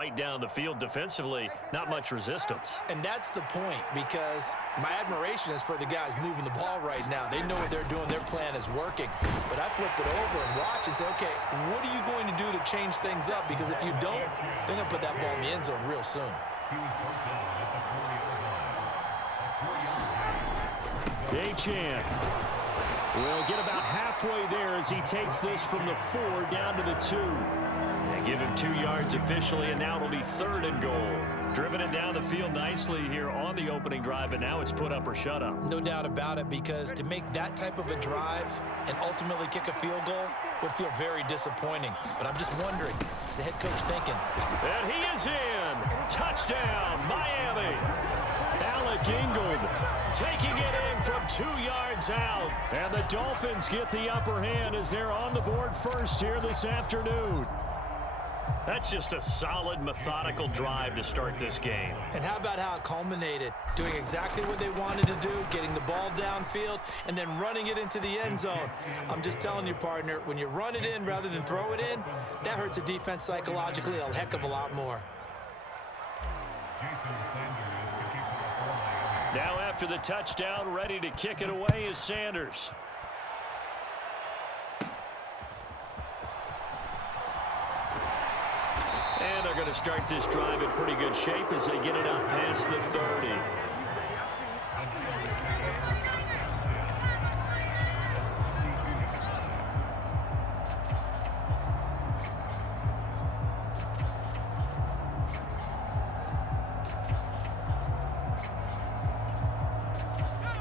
Right down the field defensively, not much resistance. And that's the point, because my admiration is for the guys moving the ball right now. They know what they're doing. Their plan is working. But I flip it over and watch and say, okay, what are you going to do to change things up? Because if you don't, they're going to put that ball in the end zone real soon. Achan will get about halfway there as he takes this from the 4 down to the 2. They give him 2 yards officially, and now it'll be 3rd and goal. Driven it down the field nicely here on the opening drive, and now it's put up or shut up. No doubt about it, because to make that type of a drive and ultimately kick a field goal would feel very disappointing. But I'm just wondering, is the head coach thinking? And he is in. Touchdown, Miami. Alec Ingold taking it in from 2 yards out. And the Dolphins get the upper hand as they're on the board first here this afternoon. That's just a solid, methodical drive to start this game. And how about how it culminated? Doing exactly what they wanted to do, getting the ball downfield, and then running it into the end zone. I'm just telling you, partner, when you run it in rather than throw it in, that hurts a defense psychologically a heck of a lot more. Now after the touchdown, ready to kick it away is Sanders. And they're going to start this drive in pretty good shape as they get it up past the 30.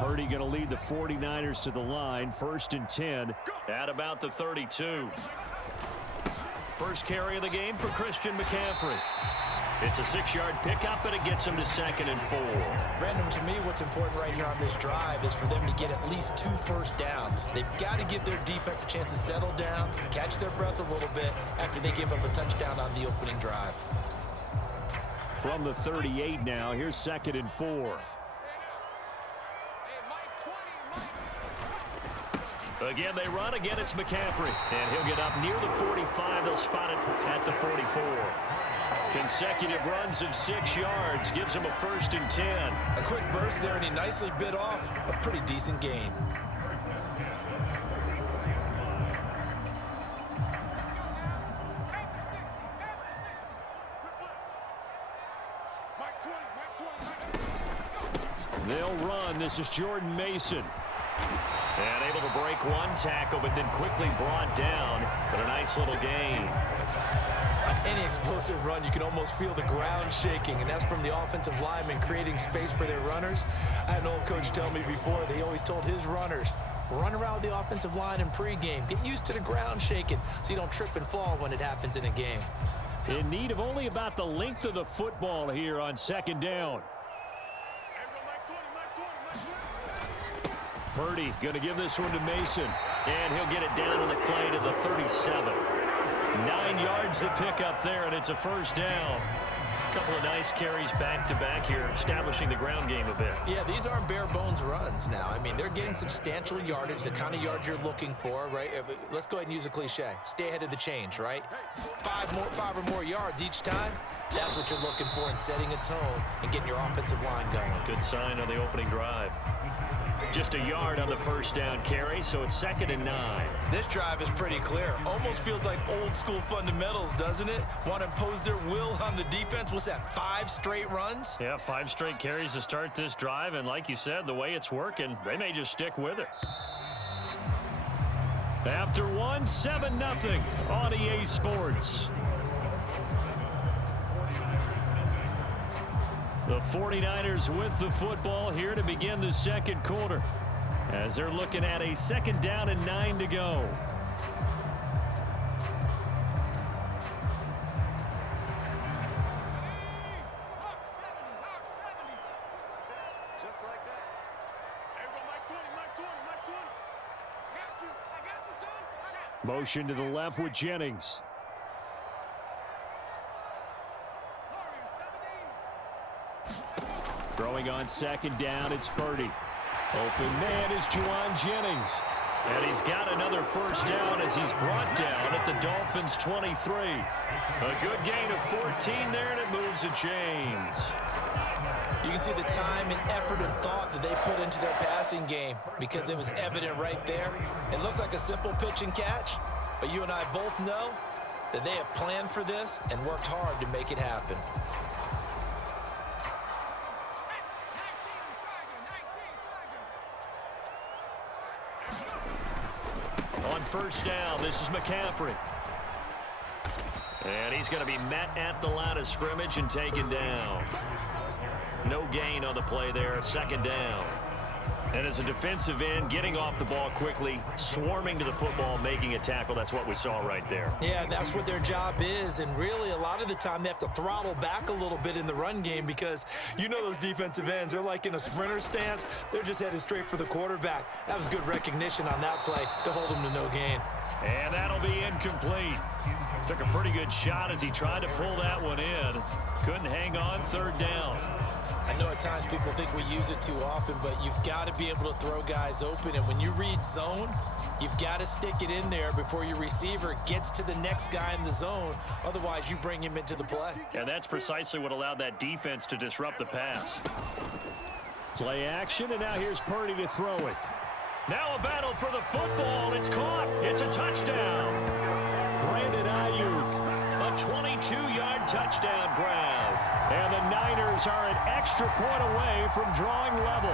Purdy going to lead the 49ers to the line, 1st and 10 at about the 32. First carry of the game for Christian McCaffrey. It's a 6-yard pickup, and it gets him to 2nd and 4. Brandon, to me, what's important right here on this drive is for them to get at least 2 first downs. They've got to give their defense a chance to settle down, catch their breath a little bit after they give up a touchdown on the opening drive. From the 38 now, here's 2nd and 4. Again, they run. Again, it's McCaffrey. And he'll get up near the 45. They'll spot it at the 44. Consecutive runs of 6 yards gives him a 1st and 10. A quick burst there, and he nicely bit off a pretty decent gain. They'll run. This is Jordan Mason. And able to break one tackle, but then quickly brought down. But a nice little gain. On any explosive run, you can almost feel the ground shaking, and that's from the offensive linemen creating space for their runners. I had an old coach tell me before, they always told his runners, run around the offensive line in pregame. Get used to the ground shaking so you don't trip and fall when it happens in a game. In need of only about the length of the football here on 2nd down. Purdy going to give this one to Mason. And he'll get it down on the play to the 37. 9 yards to pick up there, and it's a 1st down. A couple of nice carries back-to-back here, establishing the ground game a bit. Yeah, these aren't bare-bones runs now. I mean, they're getting substantial yardage, the kind of yards you're looking for, right? Let's go ahead and use a cliche. Stay ahead of the change, right? 5 or more yards each time. That's what you're looking for in setting a tone and getting your offensive line going. Good sign on the opening drive. Just a yard on the 1st down carry, so it's 2nd and 9. This drive is pretty clear. Almost feels like old school fundamentals, doesn't it? Want to impose their will on the defense. What's that, 5 straight runs? Yeah, 5 straight carries to start this drive, and like you said, the way it's working, they may just stick with it. After one, 7-0 on EA Sports. The 49ers with the football here to begin the 2nd quarter, as they're looking at a 2nd down and 9 to go. Motion to the left with Jennings. Throwing on 2nd down, it's Purdy. Open man is Juwan Jennings. And he's got another first down as he's brought down at the Dolphins' 23. A good gain of 14 there, and it moves the chains. You can see the time and effort and thought that they put into their passing game because it was evident right there. It looks like a simple pitch and catch, but you and I both know that they have planned for this and worked hard to make it happen. On first down, this is McCaffrey. And he's going to be met at the line of scrimmage and taken down. No gain on the play there, second down. And as a defensive end, getting off the ball quickly, swarming to the football, making a tackle, that's what we saw right there. Yeah, that's what their job is, and really a lot of the time they have to throttle back a little bit in the run game because you know those defensive ends, they're like in a sprinter stance. They're just headed straight for the quarterback. That was good recognition on that play to hold him to no gain. And that'll be incomplete. Took a pretty good shot as he tried to pull that one in. Couldn't hang on, third down. I know at times people think we use it too often, but you've got to be able to throw guys open. And when you read zone, you've got to stick it in there before your receiver gets to the next guy in the zone. Otherwise, you bring him into the play. And that's precisely what allowed that defense to disrupt the pass. Play action, and now here's Purdy to throw it. Now a battle for the football. It's caught. It's a touchdown. Brandon Ayuk, a 22-yard touchdown grab. And the Niners are an extra point away from drawing level.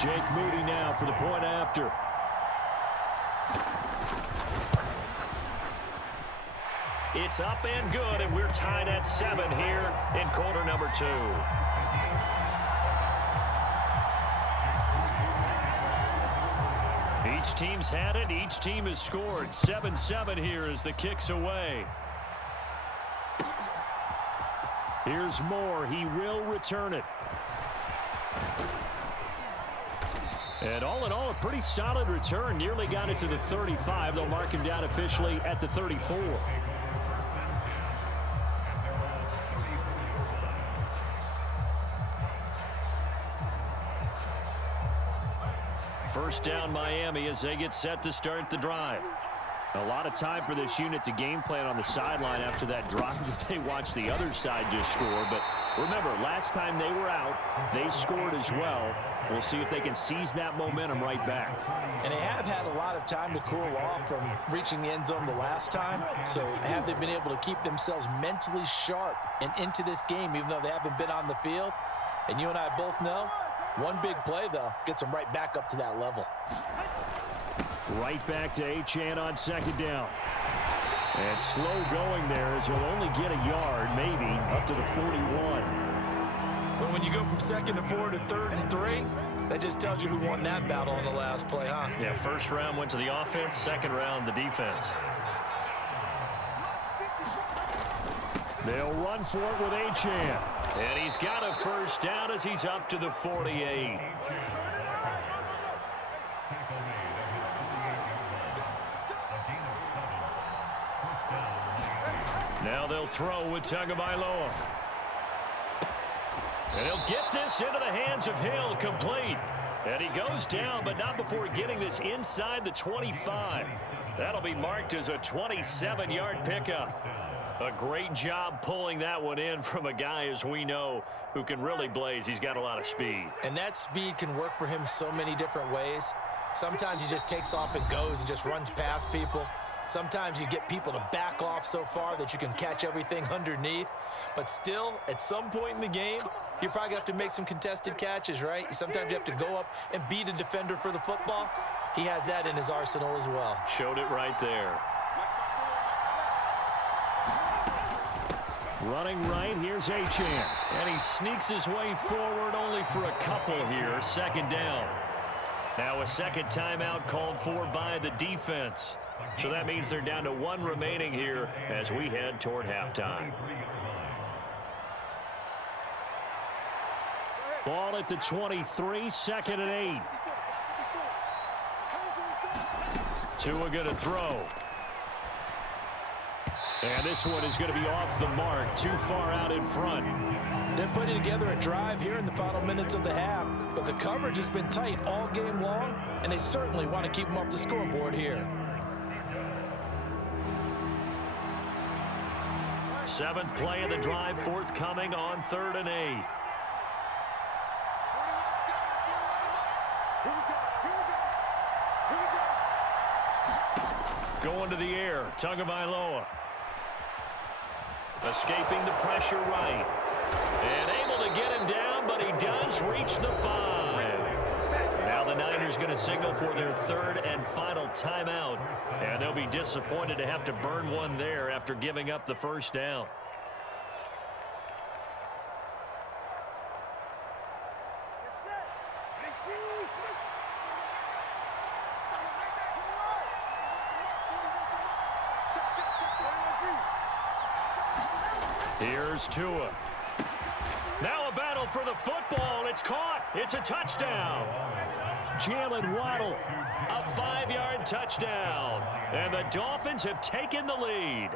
Jake Moody now for the point after. It's up and good, and we're tied at 7 here in quarter number 2. Each team's had it. Each team has scored. 7-7 here as the kick's away. Here's Moore. He will return it. And all in all, a pretty solid return. Nearly got it to the 35. They'll mark him down officially at the 34. First down Miami as they get set to start the drive. A lot of time for this unit to game plan on the sideline after that drop that they watched the other side just score. But remember, last time they were out, they scored as well. We'll see if they can seize that momentum right back. And they have had a lot of time to cool off from reaching the end zone the last time. So have they been able to keep themselves mentally sharp and into this game, even though they haven't been on the field? And you and I both know, one big play, though, gets them right back up to that level. Right back to Achane on second down. And slow going there as he'll only get a yard, maybe, up to the 41. But when you go from 2nd and 4 to 3rd and 3, that just tells you who won that battle on the last play, huh? Yeah, first round went to the offense, second round the defense. They'll run for it with Achane. And he's got a first down as he's up to the 48. Now they'll throw with Tagovailoa. And he'll get this into the hands of Hill, complete. And he goes down, but not before getting this inside the 25. That'll be marked as a 27-yard pickup. A great job pulling that one in from a guy, as we know, who can really blaze. He's got a lot of speed. And that speed can work for him so many different ways. Sometimes he just takes off and goes and just runs past people. Sometimes you get people to back off so far that you can catch everything underneath. But still, at some point in the game, you probably have to make some contested catches, right? Sometimes you have to go up and beat a defender for the football. He has that in his arsenal as well. Showed it right there. Running right, here's Achane. And he sneaks his way forward only for a couple here. Second down. Now a second timeout called for by the defense. So that means they're down to 1 remaining here as we head toward halftime. Ball at the 23, 2nd and 8. Tua going to throw. And this one is going to be off the mark, too far out in front. They're putting together a drive here in the final minutes of the half, but the coverage has been tight all game long, and they certainly want to keep them off the scoreboard here. Seventh play of the drive forthcoming on 3rd and 8. Going to the air, Tagovailoa. Escaping the pressure right. And able to get him down, but he does reach the 5. Now the Niners going to signal for their 3rd and final timeout. And they'll be disappointed to have to burn one there after giving up the first down. Here's Tua. Now a battle for the football. It's caught. It's a touchdown. Jalen Waddle, a 5-yard touchdown. And the Dolphins have taken the lead.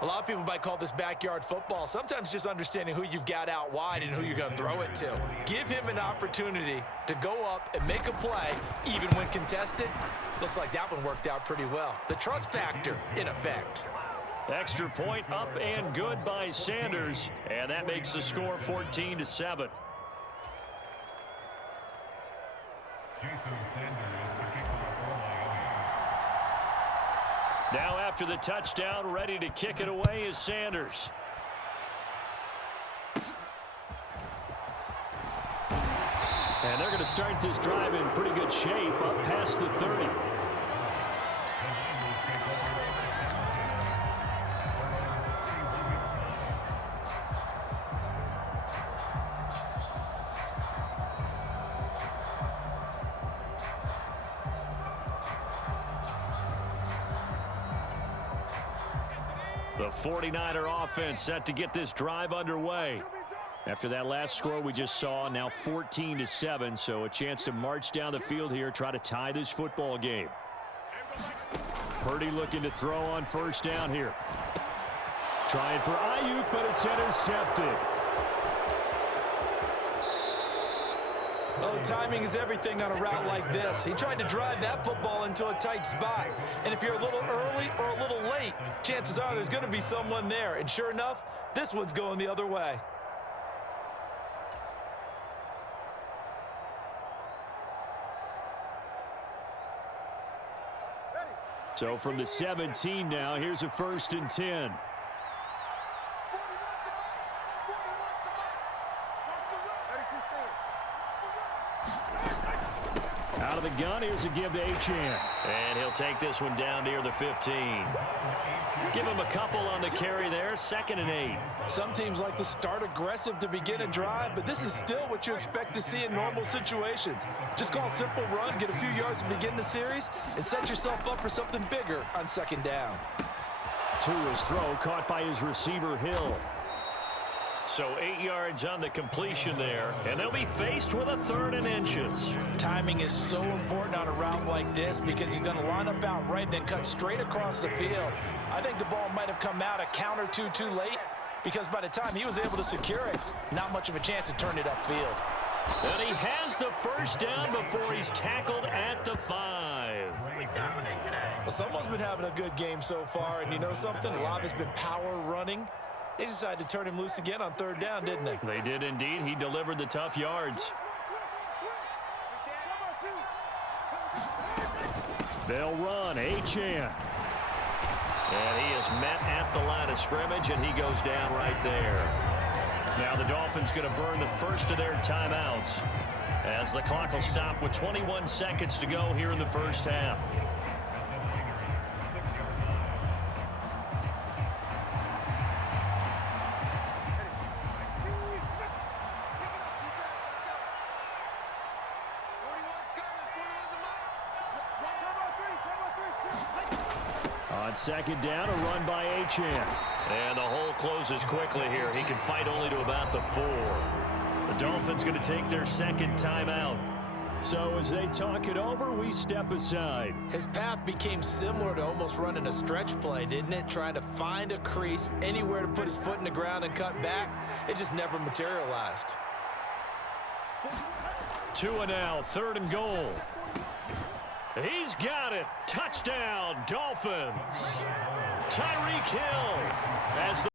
A lot of people might call this backyard football. Sometimes just understanding who you've got out wide and who you're going to throw it to. Give him an opportunity to go up and make a play, even when contested. Looks like that one worked out pretty well. The trust factor in effect. Extra point up and good by Sanders. And that makes the score 14-7. Now after the touchdown, ready to kick it away is Sanders. And they're going to start this drive in pretty good shape up past the 30. The 49er offense set to get this drive underway. After that last score we just saw, now 14-7, so a chance to march down the field here, try to tie this football game. Purdy looking to throw on first down here. Trying for Ayuk, but it's intercepted. Oh, timing is everything on a route like this. He tried to drive that football into a tight spot. And if you're a little early or a little late, chances are there's going to be someone there. And sure enough, this one's going the other way. So from the 17 now, here's a 1st and 10. Out of the gun, here's a give to Achane. And he'll take this one down near the 15. Give him a couple on the carry there, 2nd and 8. Some teams like to start aggressive to begin a drive, but this is still what you expect to see in normal situations. Just call a simple run, get a few yards to begin the series, and set yourself up for something bigger on 2nd down. Tua's throw caught by his receiver, Hill. So 8 yards on the completion there, and they'll be faced with a 3rd and inches. Timing is so important on a route like this because he's going to line up out right, then cut straight across the field. I think the ball might have come out a count or two too late because by the time he was able to secure it, not much of a chance to turn it upfield. And he has the first down before he's tackled at the 5. Well, someone's been having a good game so far, and you know something? A lot of it's been power running. They decided to turn him loose again on 3rd down, didn't they? They did indeed. He delivered the tough yards. They'll run. Achane. And he is met at the line of scrimmage, and he goes down right there. Now the Dolphins going to burn the first of their timeouts as the clock will stop with 21 seconds to go here in the first half. On 2nd down, a run by Achane. And the hole closes quickly here. He can fight only to about the 4. The Dolphins going to take their 2nd timeout. So as they talk it over, we step aside. His path became similar to almost running a stretch play, didn't it? Trying to find a crease, anywhere to put his foot in the ground and cut back. It just never materialized. 2 now, 3rd and goal. He's got it. Touchdown, Dolphins. Tyreek Hill as the